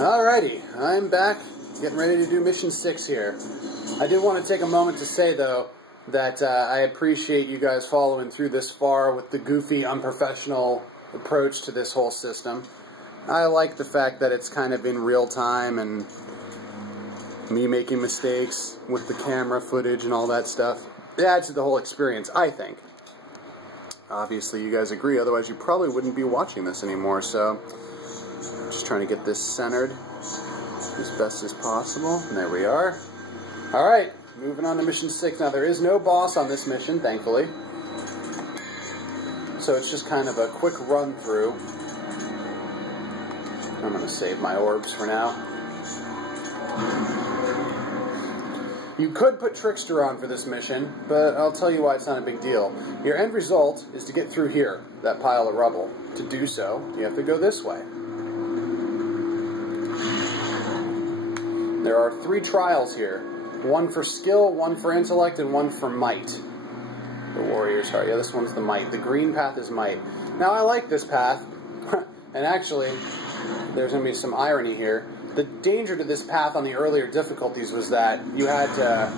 Alrighty, I'm back, getting ready to do Mission 6 here. I did want to take a moment to say, though, that I appreciate you guys following through this far with the goofy, unprofessional approach to this whole system. I like the fact that it's kind of in real time and me making mistakes with the camera footage and all that stuff. It adds to the whole experience, I think. Obviously, you guys agree, otherwise you probably wouldn't be watching this anymore, so just trying to get this centered as best as possible. And there we are. Alright, moving on to Mission 6. Now, there is no boss on this mission, thankfully. So it's just kind of a quick run through. I'm going to save my orbs for now. You could put Trickster on for this mission, but I'll tell you why it's not a big deal. Your end result is to get through here, that pile of rubble. To do so, you have to go this way. There are 3 trials here. One for skill, one for intellect, and one for might. The warrior's heart. Yeah, this one's the might. The green path is might. Now, I like this path. And actually, there's going to be some irony here. The danger to this path on the earlier difficulties was that you had to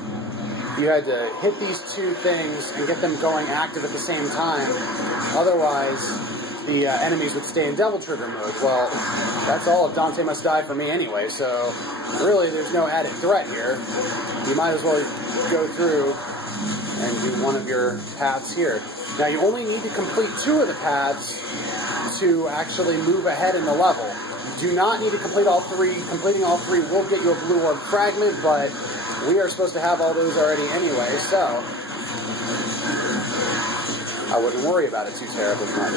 hit these 2 things and get them going active at the same time. Otherwise, the enemies would stay in Devil Trigger mode. Well, that's all of Dante Must Die for me anyway, so really there's no added threat here. You might as well go through and do one of your paths here. Now, you only need to complete 2 of the paths to actually move ahead in the level. You do not need to complete all 3. Completing all 3 will get you a blue orb fragment, but we are supposed to have all those already anyway, so I wouldn't worry about it too terribly much.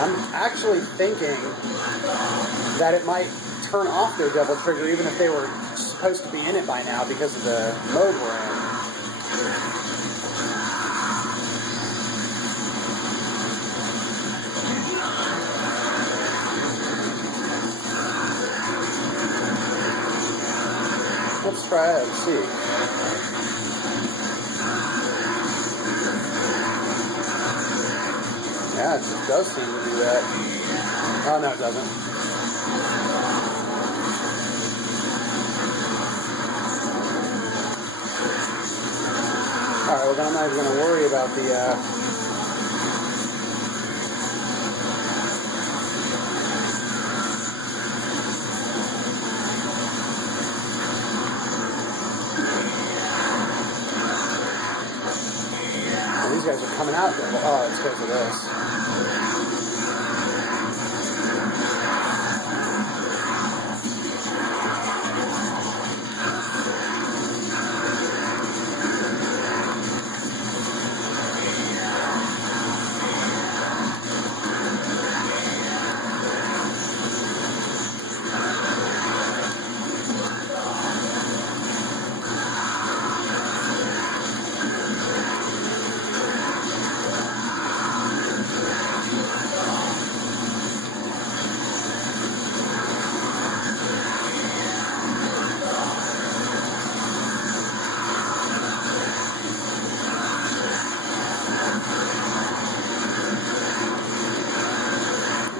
I'm actually thinking that it might turn off their Devil Trigger even if they were supposed to be in it by now because of the mode we're in. Let's try it and see. Yeah, it does seem to do that. Oh, no, it doesn't. Alright, well, then I'm not even going to worry about the, these guys are coming out there. Oh, it's because of this.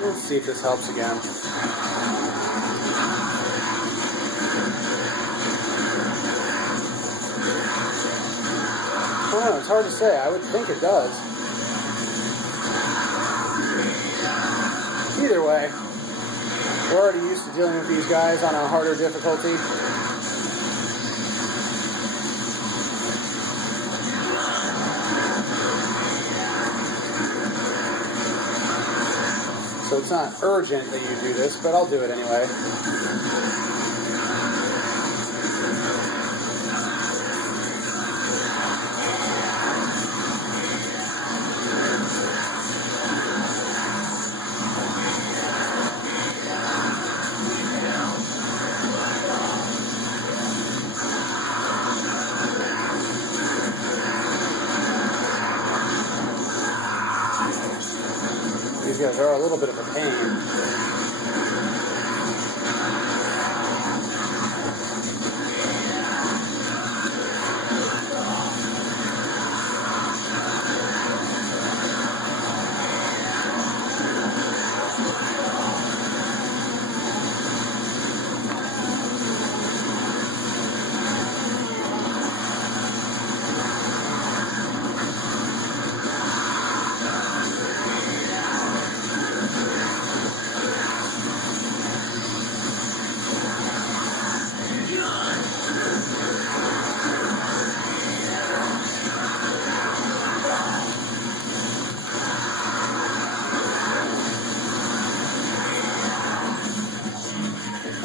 Let's see if this helps again. I don't know, it's hard to say. I would think it does. Either way, we're already used to dealing with these guys on a harder difficulty. So it's not urgent that you do this, but I'll do it anyway. These guys are a little bit of a pain.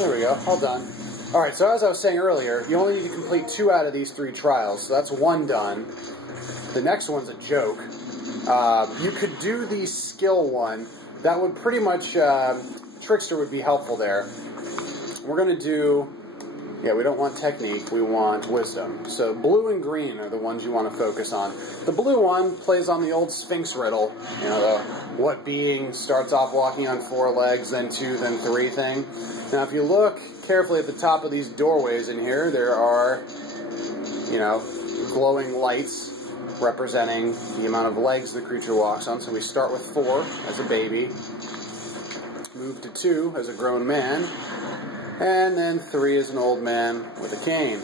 There we go, all done. Alright, so as I was saying earlier, you only need to complete 2 out of these 3 trials, so that's 1 done. The next one's a joke. You could do the skill one. That would pretty much, Trickster would be helpful there. We're going to do, yeah, we don't want technique, we want wisdom. So blue and green are the ones you want to focus on. The blue one plays on the old Sphinx riddle, you know, the what being starts off walking on 4 legs, then 2, then 3 thing. Now if you look carefully at the top of these doorways in here, there are, you know, glowing lights representing the amount of legs the creature walks on. So we start with 4 as a baby, move to 2 as a grown man, and then 3 as an old man with a cane.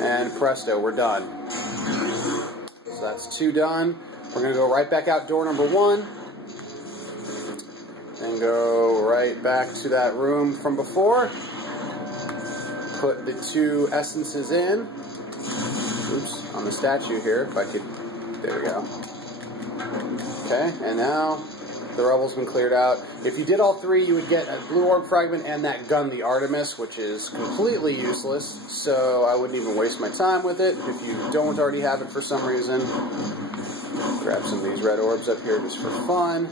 And presto, we're done. So that's 2 done. We're going to go right back out door number 1 and go right back to that room from before. Put the 2 essences in. Oops, on the statue here, if I could, there we go. Okay, and now the rubble's been cleared out. If you did all 3, you would get a blue orb fragment and that gun, the Artemis, which is completely useless, so I wouldn't even waste my time with it. If you don't already have it for some reason, grab some of these red orbs up here just for fun.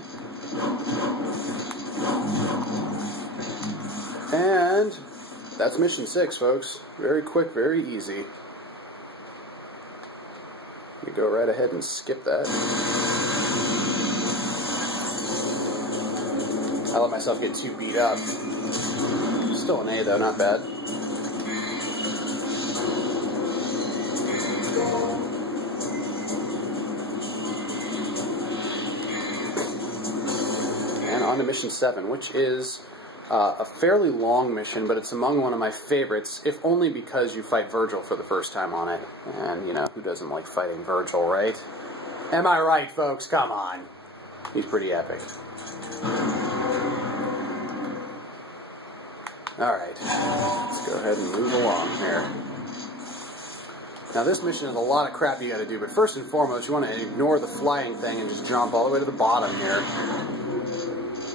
And that's mission 6, folks. Very quick, very easy. We go right ahead and skip that. I let myself get too beat up. Still an A though, not bad. And on to mission 7, which is a fairly long mission, but it's among one of my favorites, if only because you fight Vergil for the first time on it. And, you know, who doesn't like fighting Vergil, right? Am I right, folks? Come on. He's pretty epic. Alright, let's go ahead and move along here. Now this mission has a lot of crap you gotta do, but first and foremost, you want to ignore the flying thing and just jump all the way to the bottom here.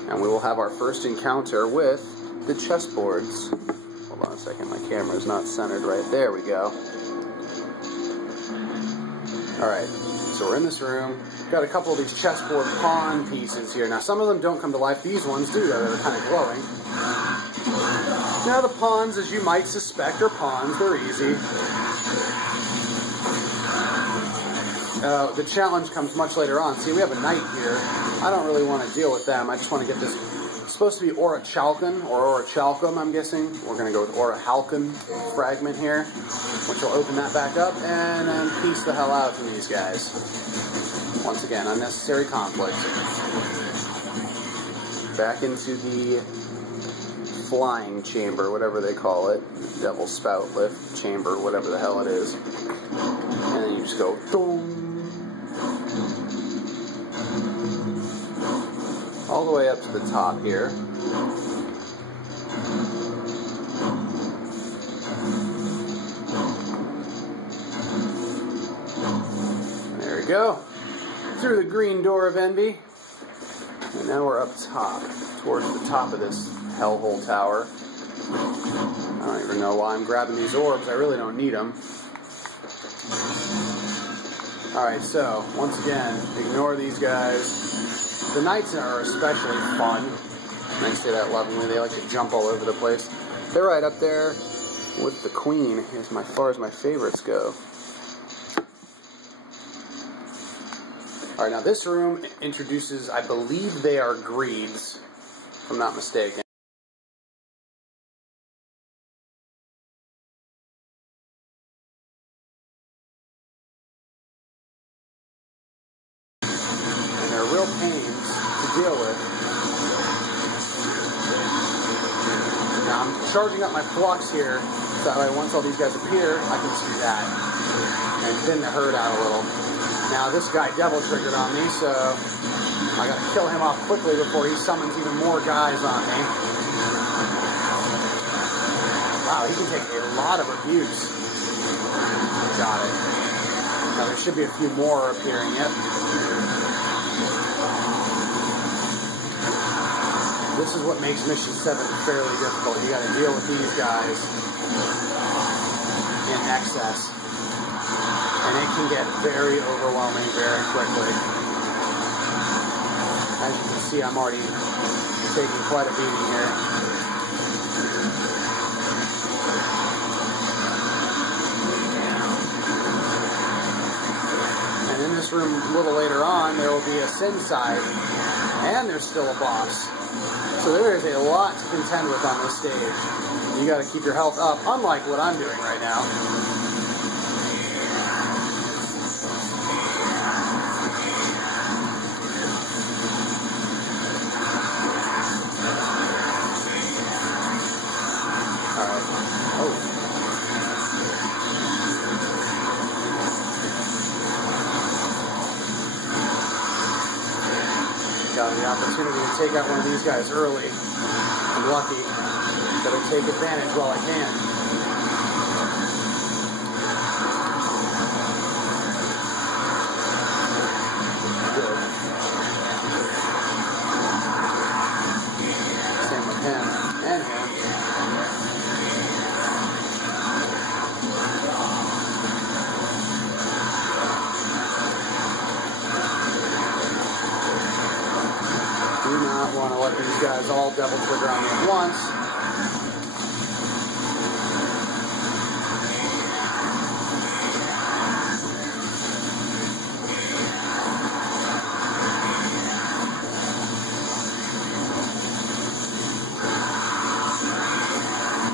And we will have our first encounter with the chessboards. Hold on a second, my camera's not centered right. There we go. Alright, so we're in this room. Got a couple of these chessboard pawn pieces here. Now some of them don't come to life. These ones do, though. They're kind of glowing. Now the pawns, as you might suspect, are pawns. They're easy. The challenge comes much later on. See, we have a knight here. I don't really want to deal with them. I just want to get this. It's supposed to be Orichalcum, or Orichalcum, I'm guessing. We're going to go with Orichalcum fragment here, which will open that back up and then piece the hell out from these guys. Once again, unnecessary conflict. Back into the flying chamber, whatever they call it. Devil spout lift chamber, whatever the hell it is. And then you just go, boom. All the way up to the top here. There we go. Through the green door of envy. And now we're up top, towards the top of this hellhole tower. I don't even know why I'm grabbing these orbs. I really don't need them. Alright, so, once again, ignore these guys. The knights are especially fun. And I say that lovingly. They like to jump all over the place. They're right up there with the queen, as far as my favorites go. Alright, now this room introduces, I believe they are greeds, if I'm not mistaken. And they're real pains to deal with. Now I'm charging up my flux here, so that way once all these guys appear, I can see that. And thin the herd out a little. Now this guy devil triggered on me, so I gotta kill him off quickly before he summons even more guys on me. Wow, he can take a lot of abuse. Got it. Now there should be a few more appearing yet. This is what makes Mission 7 fairly difficult. You got to deal with these guys in excess. And it can get very overwhelming very quickly. As you can see, I'm already taking quite a beating here. And in this room a little later on, there will be a sin side, and there's still a boss. So there is a lot to contend with on this stage. You got to keep your health up, unlike what I'm doing right now. Got the opportunity to take out one of these guys early. I'm lucky. Better take advantage while I can. Good. Same with him and him. Do not want to let these guys all double trigger on me at once.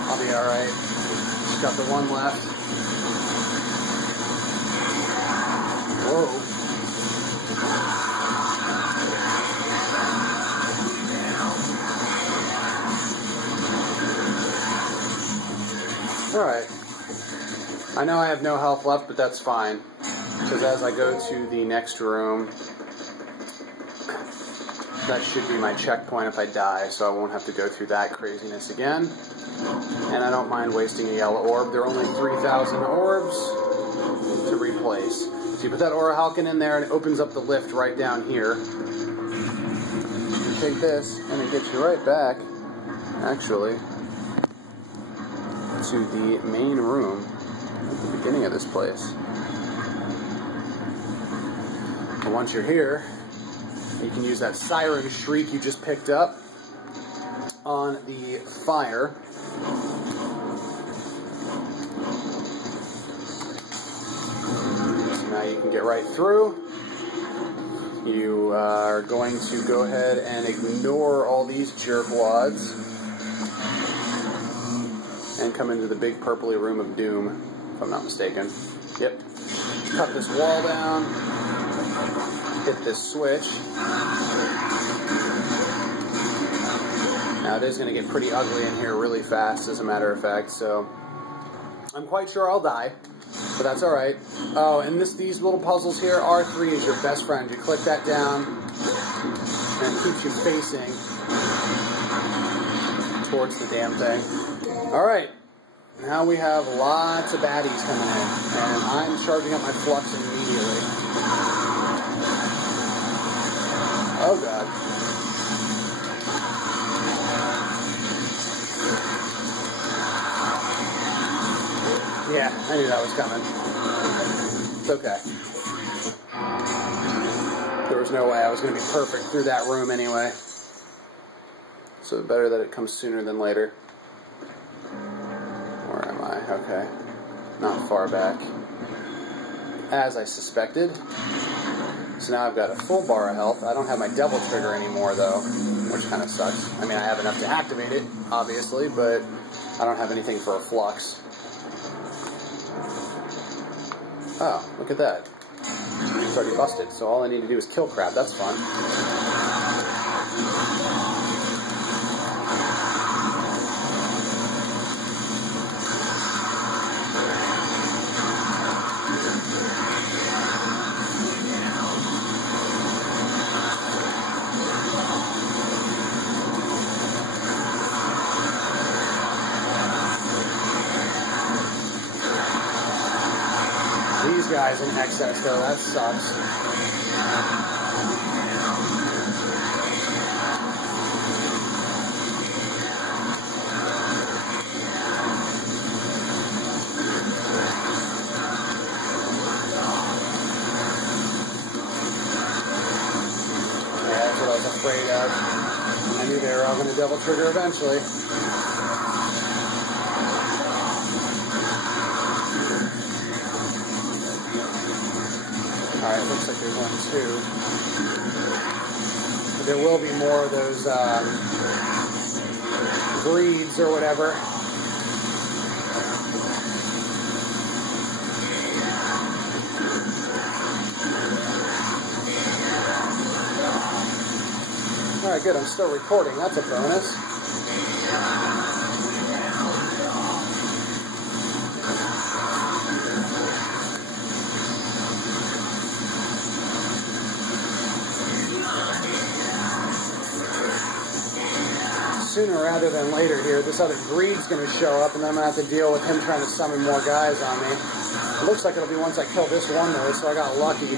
I'll be alright. Just got the one left. Whoa. Alright. I know I have no health left, but that's fine. Because as I go to the next room, that should be my checkpoint if I die, so I won't have to go through that craziness again. And I don't mind wasting a yellow orb. There are only 3,000 orbs to replace. So you put that Aura Halcyon in there and it opens up the lift right down here. You take this and it gets you right back, actually, to the main room at the beginning of this place. And once you're here, you can use that Siren Shriek you just picked up on the fire. So now you can get right through. You are going to go ahead and ignore all these jerkwads and come into the big purpley room of doom, if I'm not mistaken. Yep. Cut this wall down. Hit this switch. Now it is going to get pretty ugly in here really fast, as a matter of fact, so I'm quite sure I'll die, but that's alright. Oh, and these little puzzles here, R3 is your best friend. You click that down, and it keeps you facing towards the damn thing. Alright, now we have lots of baddies coming in, and I'm charging up my flux immediately. Oh god. Yeah, I knew that was coming. It's okay. There was no way I was going to be perfect through that room anyway. So better that it comes sooner than later. Where am I? Okay. Not far back. As I suspected. So now I've got a full bar of health. I don't have my Devil Trigger anymore, though, which kind of sucks. I mean, I have enough to activate it, obviously, but I don't have anything for a flux. Oh, look at that. It's already busted, so all I need to do is kill crap. That's fun. These guys in excess, though, that sucks. devil trigger eventually. Alright, looks like there's one too. But there will be more of those greeds or whatever. Alright, good, I'm still recording. That's a bonus. Sooner rather than later here, this other greed's going to show up, and then I'm going to have to deal with him trying to summon more guys on me. It looks like it'll be once I kill this one, though, so I got lucky.